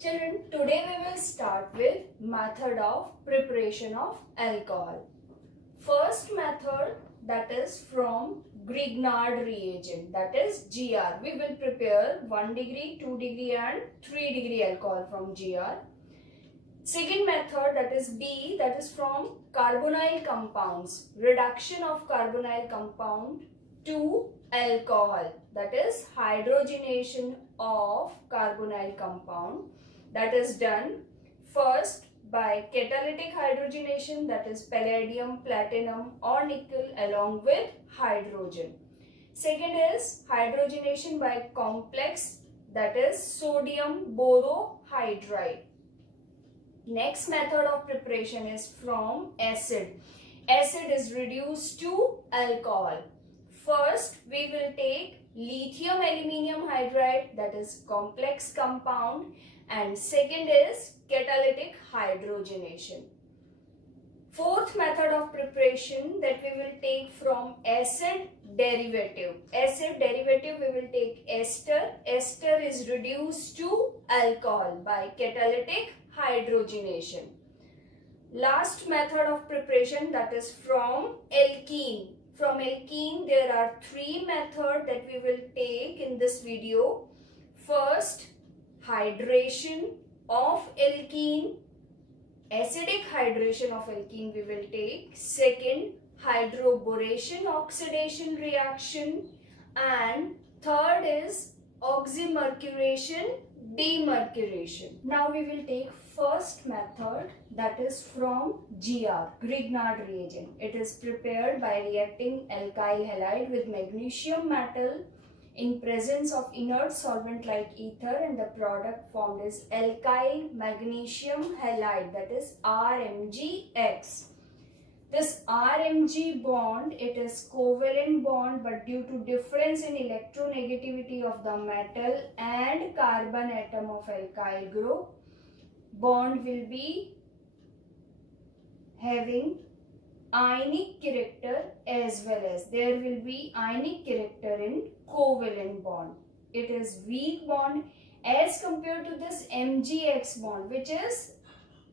Children, today we will start with method of preparation of alcohol. First method, that is from Grignard reagent, that is GR. We will prepare 1 degree, 2 degree and 3 degree alcohol from GR. Second method, that is B, that is from carbonyl compounds, reduction of carbonyl compound to alcohol, that is hydrogenation of carbonyl compound, that is done first by catalytic hydrogenation, that is palladium, platinum or nickel along with hydrogen. Second is hydrogenation by complex, that is sodium borohydride. Next method of preparation is from acid. Acid is reduced to alcohol. First, we will take lithium aluminium hydride, that is complex compound, and second is catalytic hydrogenation. Fourth method of preparation that we will take from acid derivative. Acid derivative we will take ester. Ester is reduced to alcohol by catalytic hydrogenation. Last method of preparation, that is from alkene. From alkene there are three methods that we will take in this video. First, hydration of alkene, acidic hydration of alkene we will take. Second, hydroboration oxidation reaction, and third is oxymercuration demercuration. Now we will take first method, that is from GR, Grignard reagent. It is prepared by reacting alkyl halide with magnesium metal in presence of inert solvent like ether, and the product formed is alkyl magnesium halide, that is RMgX. This RMg bond, it is covalent bond, but due to difference in electronegativity of the metal and carbon atom of alkyl group, bond will be having ionic character as well as there will be ionic character in covalent bond. It is weak bond as compared to this MgX bond, which is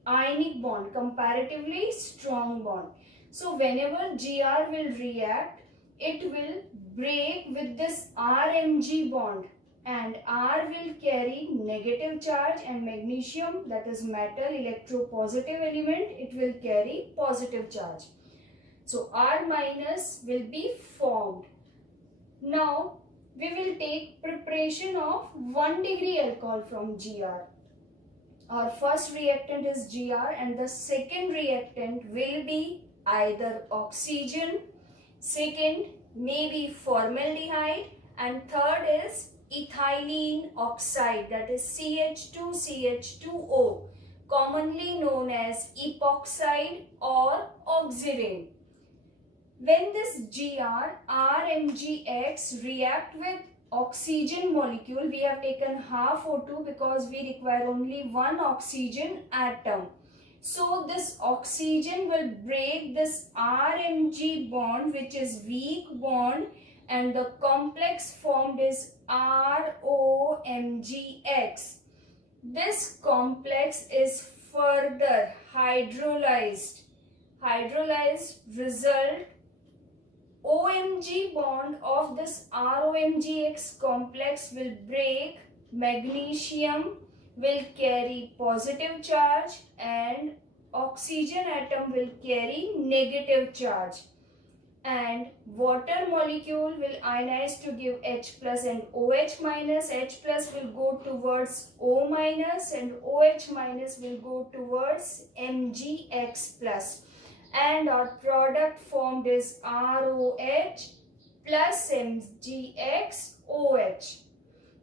ionic bond, comparatively strong bond. So whenever GR will react, it will break with this RMg bond, and R will carry negative charge, and magnesium, that is metal electropositive element, it will carry positive charge. So R minus will be formed. Now we will take preparation of 1 degree alcohol from GR. Our first reactant is GR and the second reactant will be either oxygen, second maybe formaldehyde, and third is ethylene oxide, that is CH2CH2O, commonly known as epoxide or oxidane. When this GR, RMgX react with oxygen molecule, we have taken half O2 because we require only one oxygen atom. So this oxygen will break this RMg bond, which is weak bond, and the complex formed is ROMgX. This complex is further hydrolyzed. Hydrolyzed result, OMg bond of this ROMgX complex will break, magnesium will carry positive charge and oxygen atom will carry negative charge, and water molecule will ionize to give H plus and OH minus. H plus will go towards O minus and OH minus will go towards MgX plus, and our product formed is ROH plus MgXOH.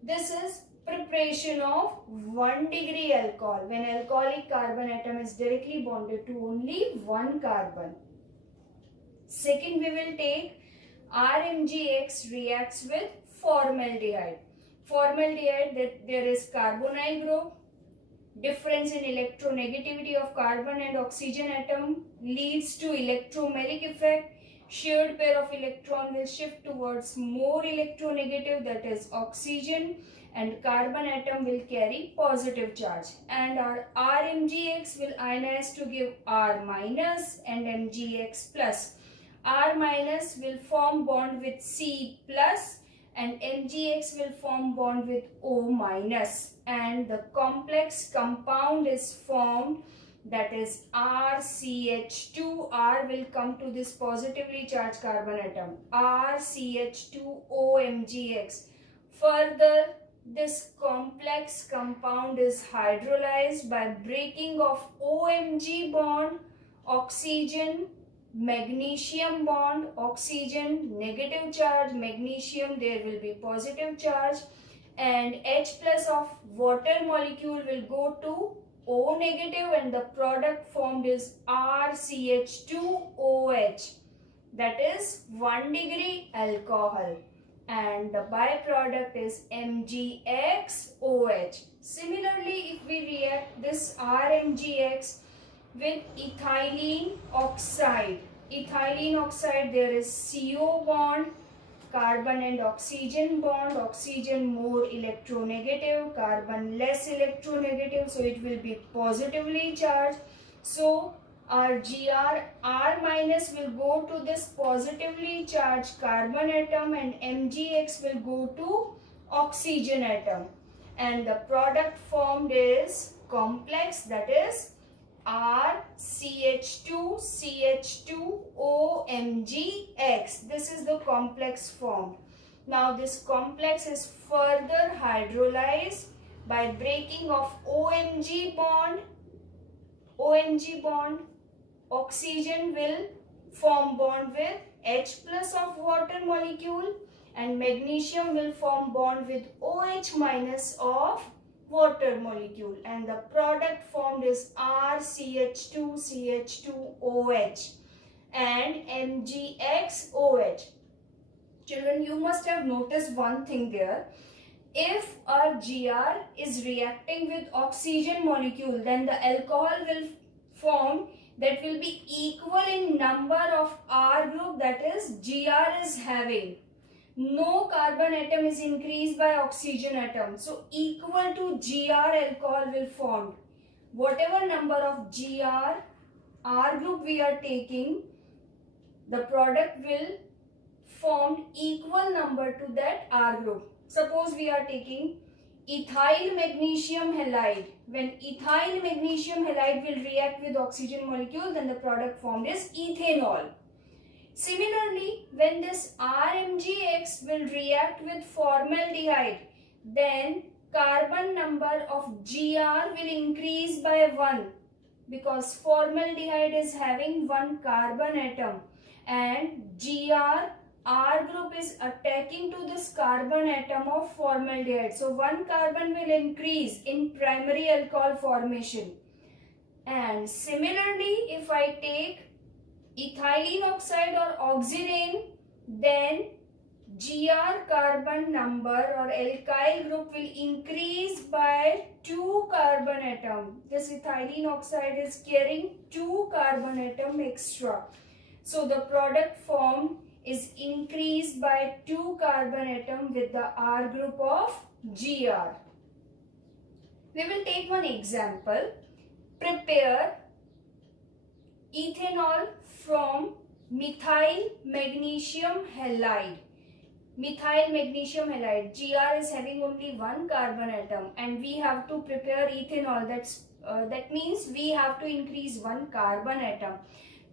This is preparation of 1 degree alcohol when alcoholic carbon atom is directly bonded to only one carbon. Second, we will take RMgX reacts with formaldehyde. Formaldehyde, that there is carbonyl group. Difference in electronegativity of carbon and oxygen atom leads to electromelic effect. Shared pair of electron will shift towards more electronegative, that is oxygen, and carbon atom will carry positive charge, and our RMgx will ionize to give R minus and Mgx plus. R minus will form bond with C plus and Mgx will form bond with O minus, and the complex compound is formed, that is RCH2. R will come to this positively charged carbon atom, RCH2OMgx. Further, this complex compound is hydrolyzed by breaking of OMg bond, oxygen, magnesium bond, oxygen negative charge, magnesium there will be positive charge, and H plus of water molecule will go to O negative, and the product formed is RCH2OH, that is 1 degree alcohol, and the byproduct is MgXOH. Similarly, if we react this RMgX with ethylene oxide, there is CO bond, carbon and oxygen bond, oxygen more electronegative, carbon less electronegative, so it will be positively charged. So our Gr R minus will go to this positively charged carbon atom and Mgx will go to oxygen atom, and the product formed is complex, that is RCH2CH2OMgX. This is the complex formed. Now this complex is further hydrolyzed by breaking of OMg bond, oxygen will form bond with H plus of water molecule and magnesium will form bond with OH minus of water molecule, and the product formed is RCH2CH2OH and MgXOH. Children, you must have noticed one thing there. If our Gr is reacting with oxygen molecule, then the alcohol will form that will be equal in number of R group, that is Gr is having. No carbon atom is increased by oxygen atom, so equal to Gr alcohol will form. Whatever number of Gr R group we are taking, the product will form equal number to that R group. Suppose we are taking ethyl magnesium halide. When ethyl magnesium halide will react with oxygen molecule, then the product formed is ethanol. Similarly, when this RMgX will react with formaldehyde, then carbon number of Gr will increase by 1 because formaldehyde is having 1 carbon atom and Gr R group is attacking to this carbon atom of formaldehyde. So 1 carbon will increase in primary alcohol formation. And similarly, if I take ethylene oxide or oxirane, then Gr carbon number or alkyl group will increase by 2 carbon atom. This ethylene oxide is carrying 2 carbon atom extra. So the product formed is increased by 2 carbon atom with the R group of Gr. We will take one example. Prepare ethanol from methyl magnesium halide. Methyl magnesium halide, Gr is having only 1 carbon atom and we have to prepare ethanol. That means we have to increase 1 carbon atom.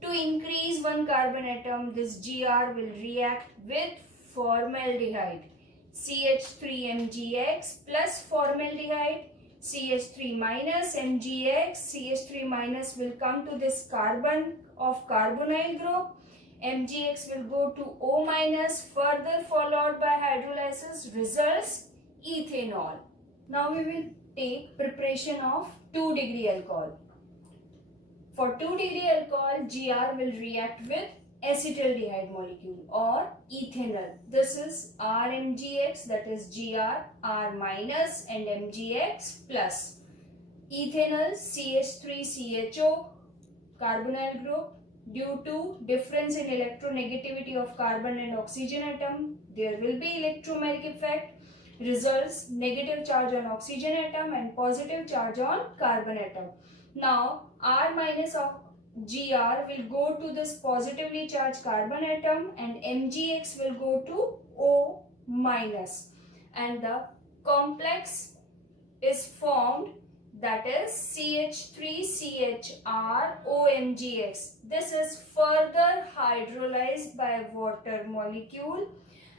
To increase 1 carbon atom, this Gr will react with formaldehyde. CH3MgX plus formaldehyde, CH3 minus MgX, CH3 minus will come to this carbon of carbonyl group, MgX will go to O minus, further followed by hydrolysis results ethanol. Now we will take preparation of 2 degree alcohol. For 2 degree alcohol, Gr will react with acetaldehyde molecule or ethanol. This is RMgX, that is Gr, R minus and MgX plus. Ethanol CH3CHO carbonyl group. Due to difference in electronegativity of carbon and oxygen atom, there will be electromeric effect. results negative charge on oxygen atom and positive charge on carbon atom. Now R minus of Gr will go to this positively charged carbon atom and Mgx will go to O minus, and the complex is formed, that is CH3CHR-OMgx. This is further hydrolyzed by water molecule,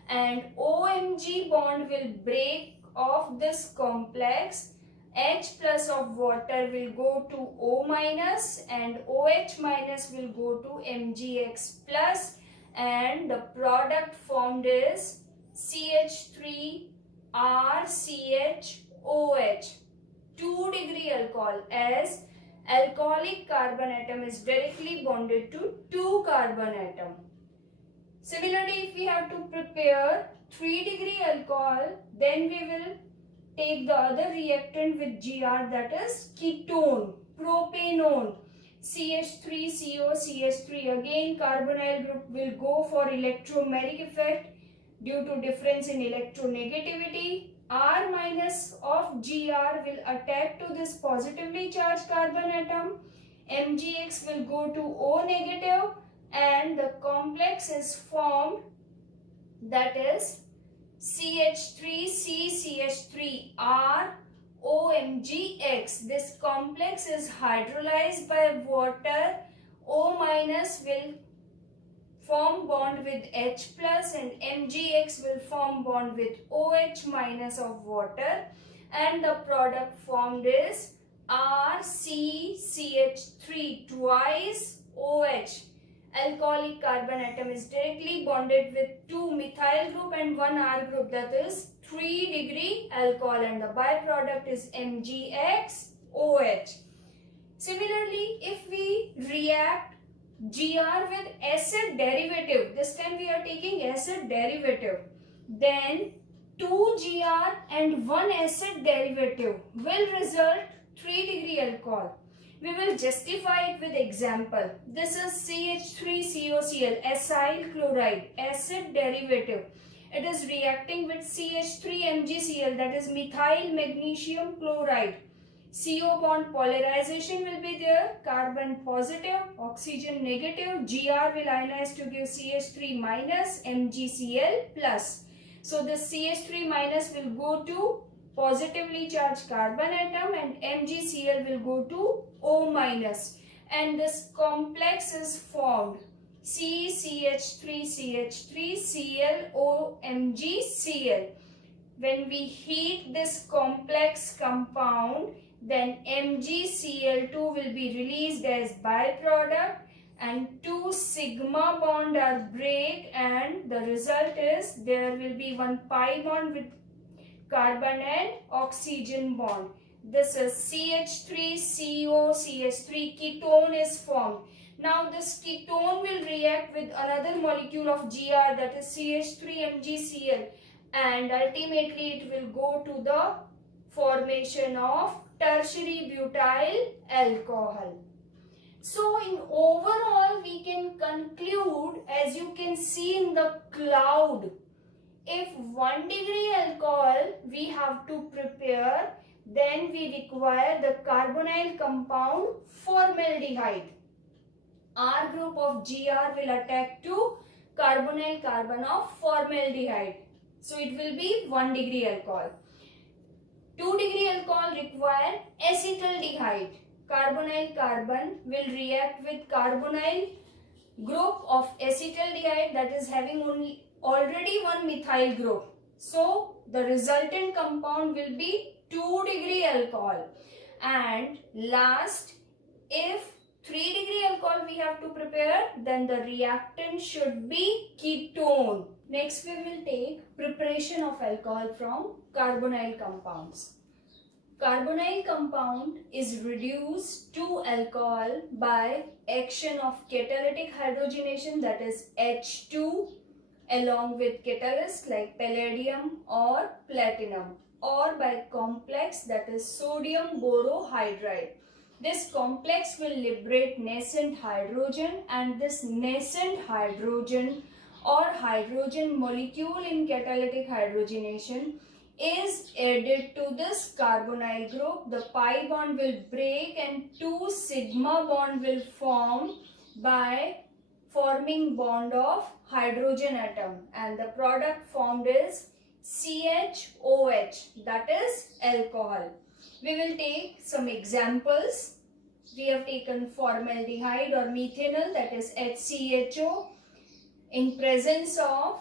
and OMg bond will break off this complex. H plus of water will go to O minus and OH minus will go to Mgx plus, and the product formed is CH3RCHOH, 2-degree alcohol, as alcoholic carbon atom is directly bonded to 2 carbon atom. Similarly, if we have to prepare 3-degree alcohol, then we will take the other reactant with Gr, that is ketone, propanone, CH3COCH3. Again, carbonyl group will go for electromeric effect due to difference in electronegativity. R minus of Gr will attack to this positively charged carbon atom. Mgx will go to O negative, and the complex is formed, that is CH3CCH3R-OMgX. This complex is hydrolyzed by water. O minus will form bond with H plus and Mgx will form bond with OH minus of water, and the product formed is RCCH3 twice OH. Alcoholic carbon atom is directly bonded with 2 methyl group and 1 R group, that is 3-degree alcohol, and the byproduct is MgXOH. Similarly, if we react Gr with acid derivative, this time we are taking acid derivative, then 2 Gr and 1 acid derivative will result 3-degree alcohol. We will justify it with example. This is CH3COCl, acyl chloride, acid derivative. It is reacting with CH3MgCl, that is methyl magnesium chloride. CO bond polarization will be there, carbon positive, oxygen negative, Gr will ionize to give CH3 minus, MgCl plus. So this CH3 minus will go to positively charged carbon atom and MgCl will go to O minus, and this complex is formed CCH3CH3ClOMgCl. When we heat this complex compound, then MgCl2 will be released as byproduct and 2 sigma bond are break, and the result is there will be 1 pi bond with carbon and oxygen bond. This is CH3COCH3, ketone is formed. Now this ketone will react with another molecule of Gr, that is CH3MgCl, and ultimately it will go to the formation of tertiary butyl alcohol. So in overall we can conclude, as you can see in the cloud, if 1-degree alcohol we have to prepare, then we require the carbonyl compound formaldehyde. R group of Gr will attack to carbonyl carbon of formaldehyde. So it will be 1-degree alcohol. 2-degree alcohol require acetaldehyde. Carbonyl carbon will react with carbonyl group of acetaldehyde, that is having already 1 methyl group. So the resultant compound will be 2-degree alcohol. And last, if 3-degree alcohol we have to prepare, then the reactant should be ketone. Next we will take preparation of alcohol from carbonyl compounds. Carbonyl compound is reduced to alcohol by action of catalytic hydrogenation, that is H2, along with catalysts like palladium or platinum, or by complex, that is sodium borohydride. This complex will liberate nascent hydrogen, and this nascent hydrogen or hydrogen molecule in catalytic hydrogenation is added to this carbonyl group, the pi bond will break and 2 sigma bond will form by forming bond of hydrogen atom, and the product formed is CHOH, that is alcohol. We will take some examples. We have taken formaldehyde or methanol, that is HCHO, in presence of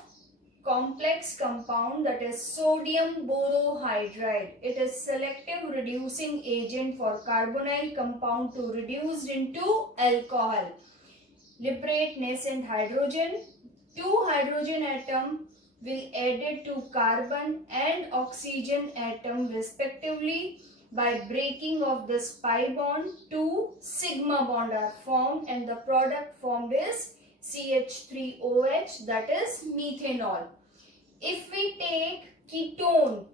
complex compound, that is sodium borohydride. It is selective reducing agent for carbonyl compound to reduced into alcohol. Liberate nascent hydrogen. 2 hydrogen atom will added to carbon and oxygen atom respectively. By breaking of this pi bond, 2 sigma bond are formed and the product formed is CH3OH, that is methanol. If we take ketone,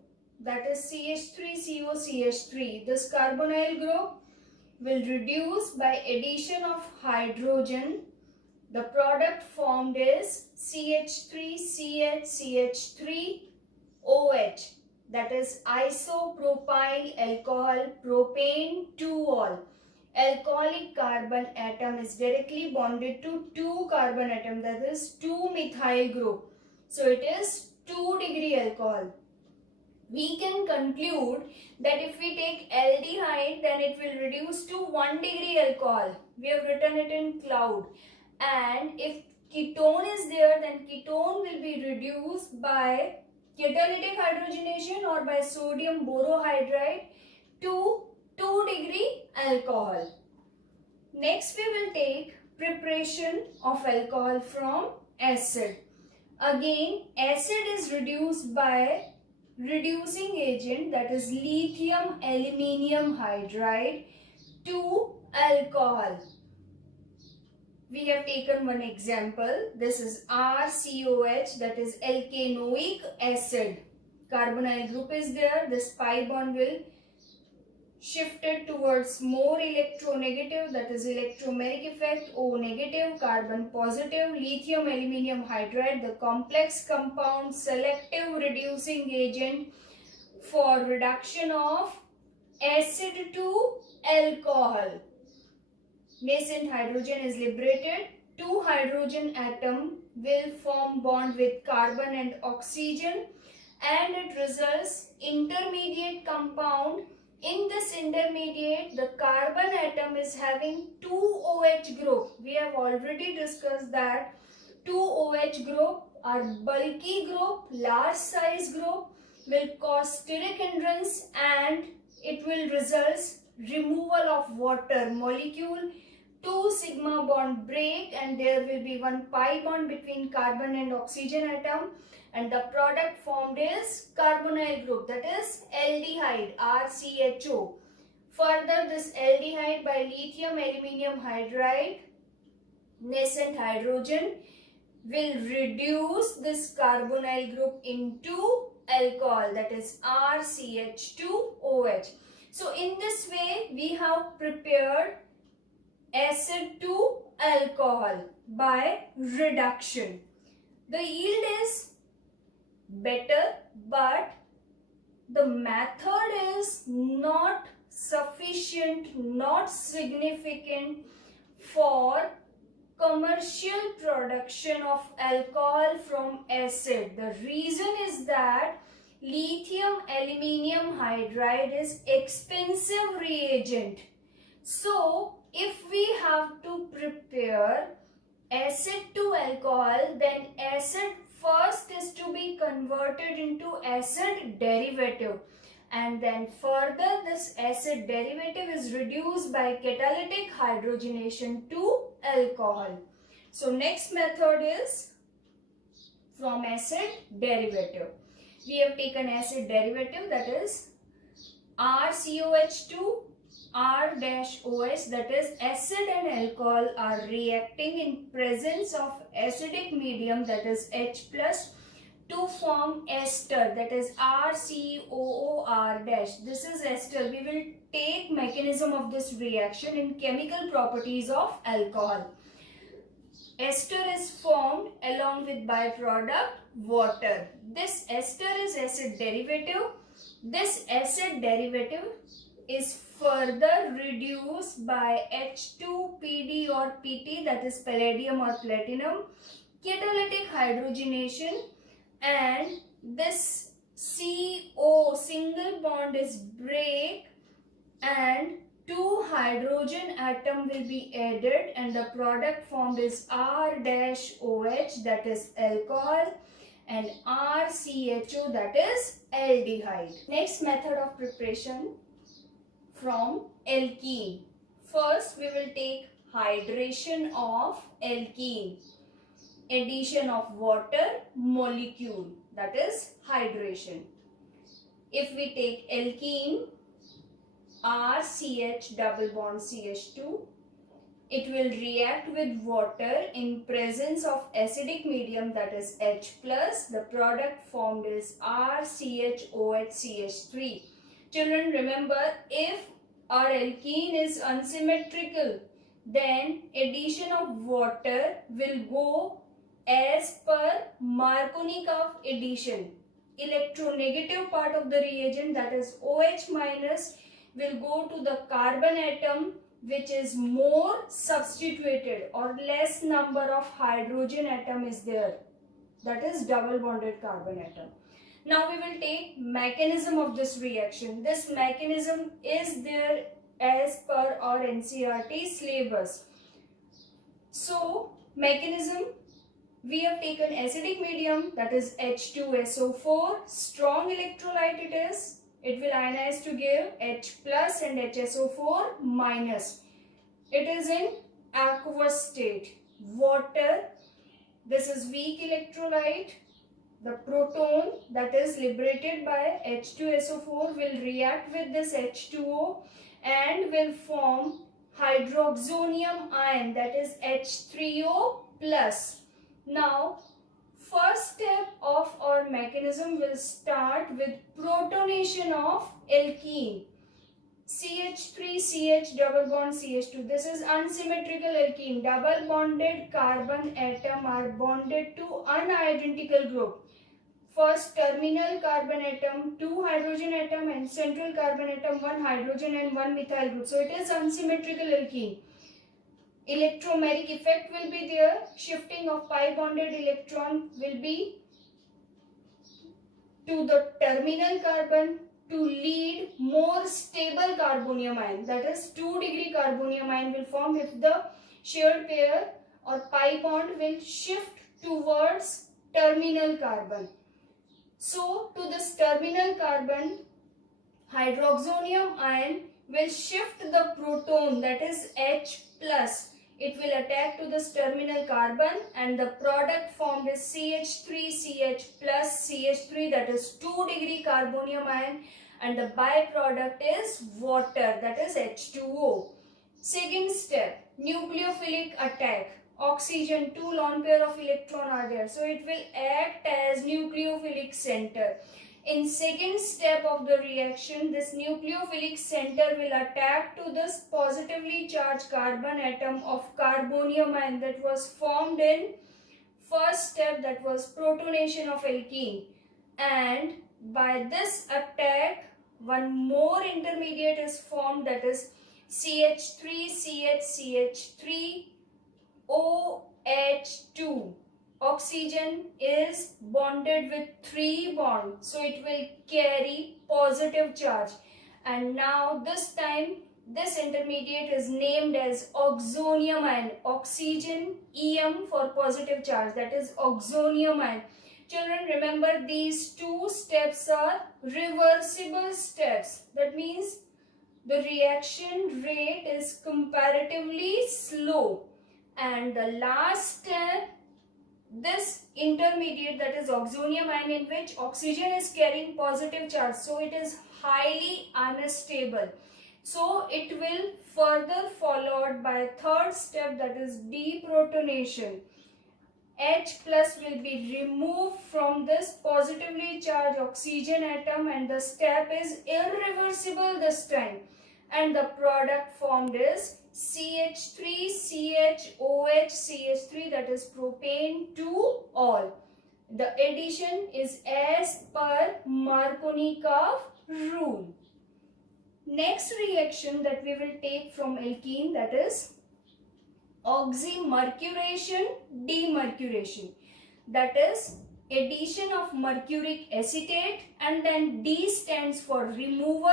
that is CH3COCH3, this carbonyl group will reduce by addition of hydrogen. The product formed is CH3CHCH3OH, that is isopropyl alcohol propane 2-ol. Alcoholic carbon atom is directly bonded to 2 carbon atom, that is 2 methyl group. So it is 2-degree alcohol. We can conclude that if we take aldehyde, then it will reduce to 1-degree alcohol. We have written it in cloud. And if ketone is there, then ketone will be reduced by catalytic hydrogenation or by sodium borohydride to 2-degree alcohol. Next we will take preparation of alcohol from acid. Again, acid is reduced by reducing agent, that is lithium aluminium hydride to alcohol. We have taken one example. This is RCOH, that is alkanoic acid. Carbonyl group is there. This pi bond will shifted towards more electronegative, that is electromeric effect, O negative, carbon positive, lithium aluminium hydride, the complex compound selective reducing agent for reduction of acid to alcohol. Nascent hydrogen is liberated. 2 hydrogen atom will form bond with carbon and oxygen, and it results intermediate compound. In this intermediate, the carbon atom is having 2 OH group. We have already discussed that 2 OH group are bulky group, large size group, will cause steric hindrance and it will result removal of water molecule. 2 sigma bond break and there will be 1 pi bond between carbon and oxygen atom, and the product formed is carbonyl group, that is aldehyde, RCHO. Further, this aldehyde by lithium aluminium hydride, nascent hydrogen, will reduce this carbonyl group into alcohol, that is RCH2OH. So in this way we have prepared acid to alcohol by reduction. The yield is better, but the method is not sufficient, not significant for commercial production of alcohol from acid. The reason is that lithium aluminium hydride is expensive reagent. So if we have to prepare acid to alcohol, then acid first is to be converted into acid derivative, and then further this acid derivative is reduced by catalytic hydrogenation to alcohol. So next method is from acid derivative. We have taken acid derivative, that is RCOH2 R-OH, that is acid and alcohol are reacting in presence of acidic medium, that is H plus, to form ester, that is RCOOR dash. This is ester. We will take mechanism of this reaction in chemical properties of alcohol. ester is formed along with byproduct water. This ester is acid derivative. This acid derivative is further reduced by H2PD or PT, that is palladium or platinum, catalytic hydrogenation, and this CO single bond is break and two hydrogen atom will be added and the product formed is R-OH, that is alcohol, and RCHO, that is aldehyde. Next method of preparation from alkene. First we will take hydration of alkene. Addition of water molecule, that is hydration. If we take alkene, RCH double bond CH2, it will react with water in presence of acidic medium, that is H plus. The product formed is RCHOH Children, remember, if our alkene is unsymmetrical, then addition of water will go as per Markovnikov addition. Electronegative part of the reagent, that is OH minus, will go to the carbon atom which is more substituted or less number of hydrogen atom is there, that is double bonded carbon atom. Now we will take mechanism of this reaction. This mechanism is there as per our NCERT syllabus. So mechanism, we have taken acidic medium, that is H2SO4, strong electrolyte it is. It will ionize to give H plus and HSO4 minus. It is in aqueous state. Water, this is weak electrolyte. The proton that is liberated by H2SO4 will react with this H2O and will form hydroxonium ion, that is H3O plus. Now, first step of our mechanism will start with protonation of alkene. CH3CH double bond CH2. This is unsymmetrical alkene. Double bonded carbon atom are bonded to unidentical group. First terminal carbon atom, 2 hydrogen atom, and central carbon atom, 1 hydrogen and 1 methyl group. So it is unsymmetrical alkene. Electromeric effect will be there. Shifting of pi bonded electron will be to the terminal carbon to lead more stable carbonium ion. That is 2 degree carbonium ion will form if the shared pair or pi bond will shift towards terminal carbon. So to this terminal carbon, hydroxonium ion will shift the proton, that is H plus. It will attack to this terminal carbon and the product formed is CH3CH plus CH3, that is 2 degree carbonium ion, and the byproduct is water, that is H2O. Second step, nucleophilic attack. Oxygen, 2 lone pair of electron are there, so it will act as nucleophilic center. In second step of the reaction, this nucleophilic center will attack to this positively charged carbon atom of carbonium ion that was formed in first step, that was protonation of alkene. And by this attack, one more intermediate is formed, that is CH3CH3OH2. Oxygen is bonded with 3 bonds, so it will carry positive charge. And now this time this intermediate is named as oxonium ion. Oxygen EM for positive charge, that is oxonium ion. Children, remember these 2 steps are reversible steps. That means the reaction rate is comparatively slow. And the last step, this intermediate, that is oxonium ion, in which oxygen is carrying positive charge, so it is highly unstable. So it will further followed by third step, that is deprotonation. H plus will be removed from this positively charged oxygen atom and the step is irreversible this time. and the product formed is CH3CHOH CH3, that is propane 2-ol. The addition is as per Markovnikov rule. Next reaction that we will take from alkene, that is oxymercuration demercuration, that is addition of mercuric acetate, and then D stands for removal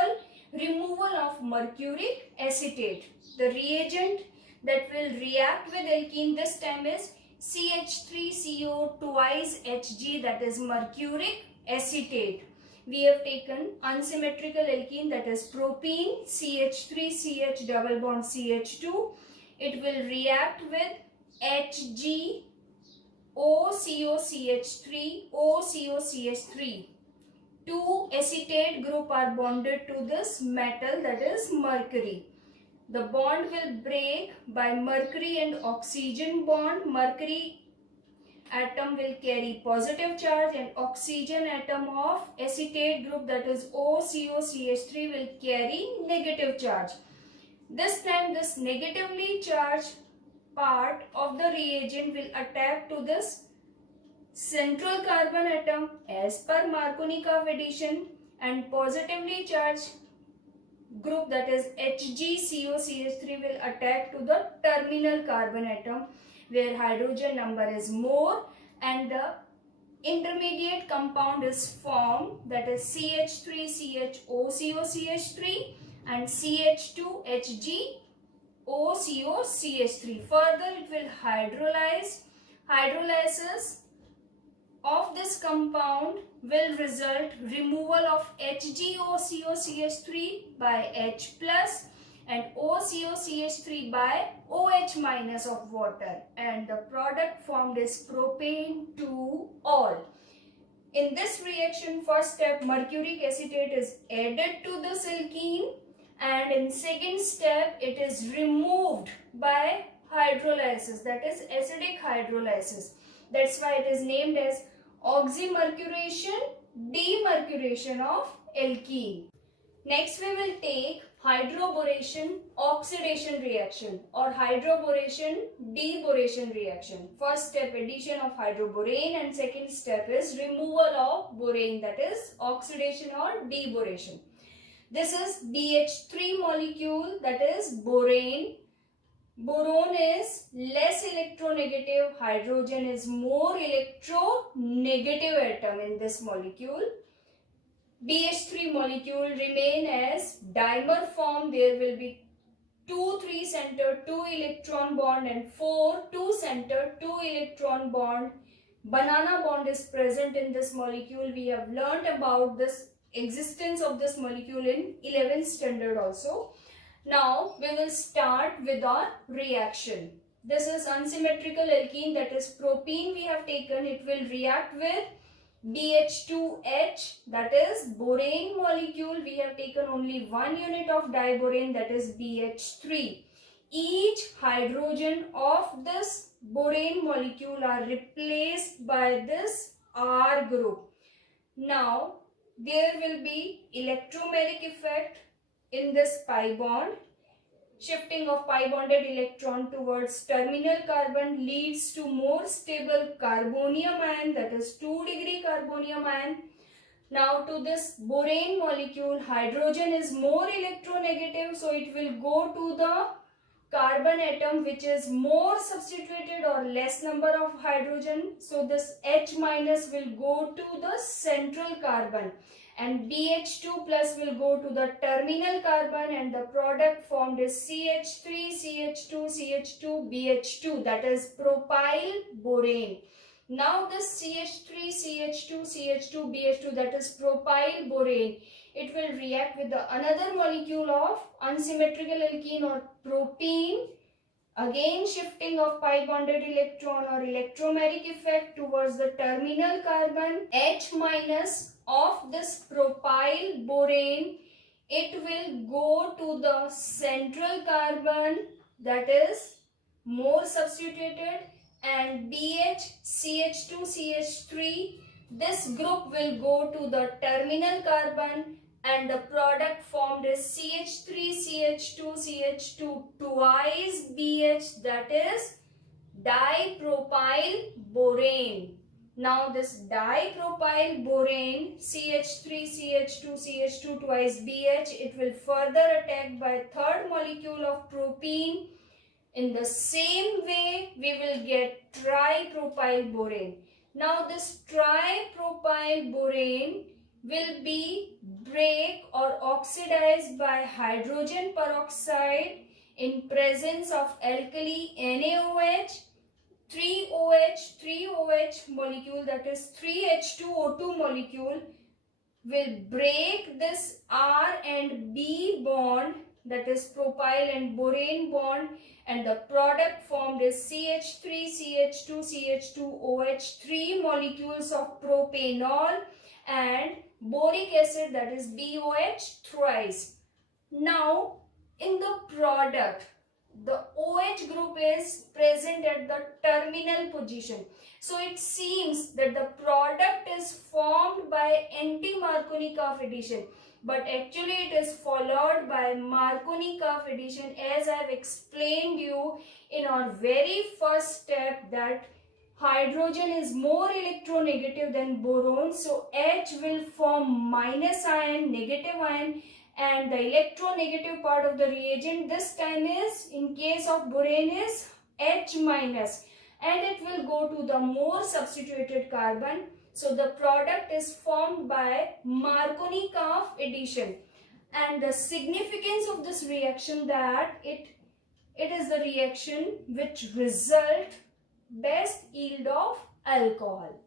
of mercuric acetate. The reagent that will react with alkene this time is CH3CO twice Hg, that is mercuric acetate. We have taken unsymmetrical alkene, that is propene, CH3CH double bond CH2. It will react with Hg OCOCH3 OCOCH3. Two acetate group are bonded to this metal, that is mercury. The bond will break by mercury and oxygen bond. Mercury atom will carry positive charge and oxygen atom of acetate group, that is OCOCH3, will carry negative charge. This time this negatively charged part of the reagent will attack to this central carbon atom as per Markovnikov addition, and positively charged group, that is HgCOCH3, will attack to the terminal carbon atom where hydrogen number is more and the intermediate compound is formed, that is CH3CHOCOCH3 and CH2HgOCOCH3. Further it will hydrolyze. Hydrolysis of this compound will result removal of HgOCOCH3 by H plus and OCOCH3 by OH minus of water, and the product formed is propane 2-ol. In this reaction, first step mercuric acetate is added to this alkene, and in second step it is removed by hydrolysis, that is acidic hydrolysis. That's why it is named as oxymercuration demercuration of alkene. Next we will take hydroboration oxidation reaction or hydroboration deboration reaction. First step addition of hydroborane and second step is removal of borane, that is oxidation or deboration. This is BH3 molecule, that is borane. Boron is less electronegative, hydrogen is more electronegative atom in this molecule. BH3 molecule remain as dimer form. There will be 2 3 center 2 electron bond and 4 2 center 2 electron bond. Banana bond is present in this molecule. We have learnt about this existence of this molecule in 11th standard also. Now we will start with our reaction. This is unsymmetrical alkene, that is propene we have taken. It will react with BH2H, that is borane molecule. We have taken only one unit of diborane, that is BH3. Each hydrogen of this borane molecule are replaced by this R group. Now there will be electromeric effect in this pi bond. Shifting of pi bonded electron towards terminal carbon leads to more stable carbonium ion, that is 2° carbonium ion. Now to this borane molecule, hydrogen is more electronegative, so it will go to the carbon atom which is more substituted or less number of hydrogen. So this H minus will go to the central carbon and BH2 plus will go to the terminal carbon, and the product formed is CH3, CH2, CH2, BH2, that is propyl borane. Now this CH3, CH2, CH2, BH2, that is propyl borane, it will react with the another molecule of unsymmetrical alkene or propene. Again shifting of pi bonded electron or electromeric effect towards the terminal carbon. H minus of this propyl borane, it will go to the central carbon, that is more substituted, and BH CH2 CH3, this group will go to the terminal carbon and the product formed is CH3CH2CH2 twice BH, that is dipropyl borane. Now this dipropyl borane CH3CH2CH2 twice BH, it will further attack by third molecule of propene. In the same way we will get tripropyl borane. Now this tripropyl borane will be break or oxidized by hydrogen peroxide in presence of alkali NaOH, 3OH molecule, that is 3H2O2 molecule, will break this R and B bond, that is propyl and borane bond, and the product formed is CH3CH2CH2OH, 3 molecules of propanol and boric acid, that is BOH thrice. Now in the product, the OH group is present at the terminal position. So it seems that the product is formed by anti-Marconi-Karp addition, but actually it is followed by Marconi-Karp addition, as I have explained you in our very first step that hydrogen is more electronegative than boron. So H will form minus ion, negative ion, and the electronegative part of the reagent this time is, in case of borane, is H minus, and it will go to the more substituted carbon. So the product is formed by Marconi-Karp addition, and the significance of this reaction that it is the reaction which result best yield of alcohol.